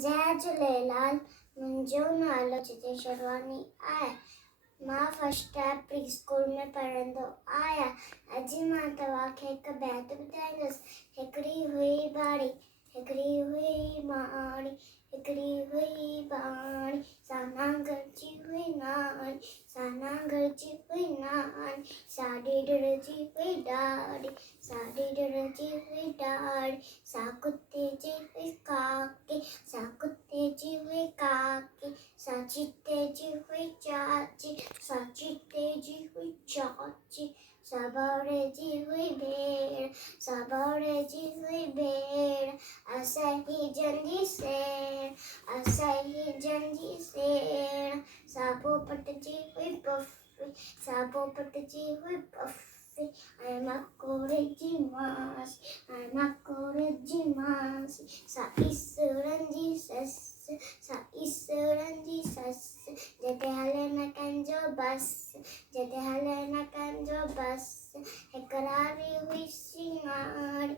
जय झूलेलाल। मुंहिंजो नालो जितेश शर्वानी आहे। मां फस्ट टाइम प्री स्कूल में पढ़ंदो आहियां। अॼु मां तव्हांखे हिकु बैत ॿुधाईंदसि। हिकिड़ी हुई बाड़ी, हिकिड़ी हुई माणी, हिकिड़ी हुई बाणी, साना गॾिजी हुई नानी, साना गॾिजी हुई नानी, साॾी ॾिणजी हुई ॾाॾी, साॾी ॾिणजी हुई ॾाॾी, सा कुते जी हुई काकी, सा कुते जी हुई काकी, सा चीते जी हुई चाची, सा चीते जी हुई चाची, सा भावड़े जी हुई भेण, सा भावड़े जी हुई भेण, असांजी जंजी सेण, असांजी जंजी सेण, सा पोपट जी हुई पफी, सा पोपट जी हुई पफी, ऐं मकोड़े जी मासी, ऐं मकोड़े जी मासी, सा ईसुरनि जी ससु, सा ईसुरनि जी ससु, जिते हले न कंहिंजो बस, जिते हले न कंहिंजो बस, हिकु राणी हुई सिंगारी,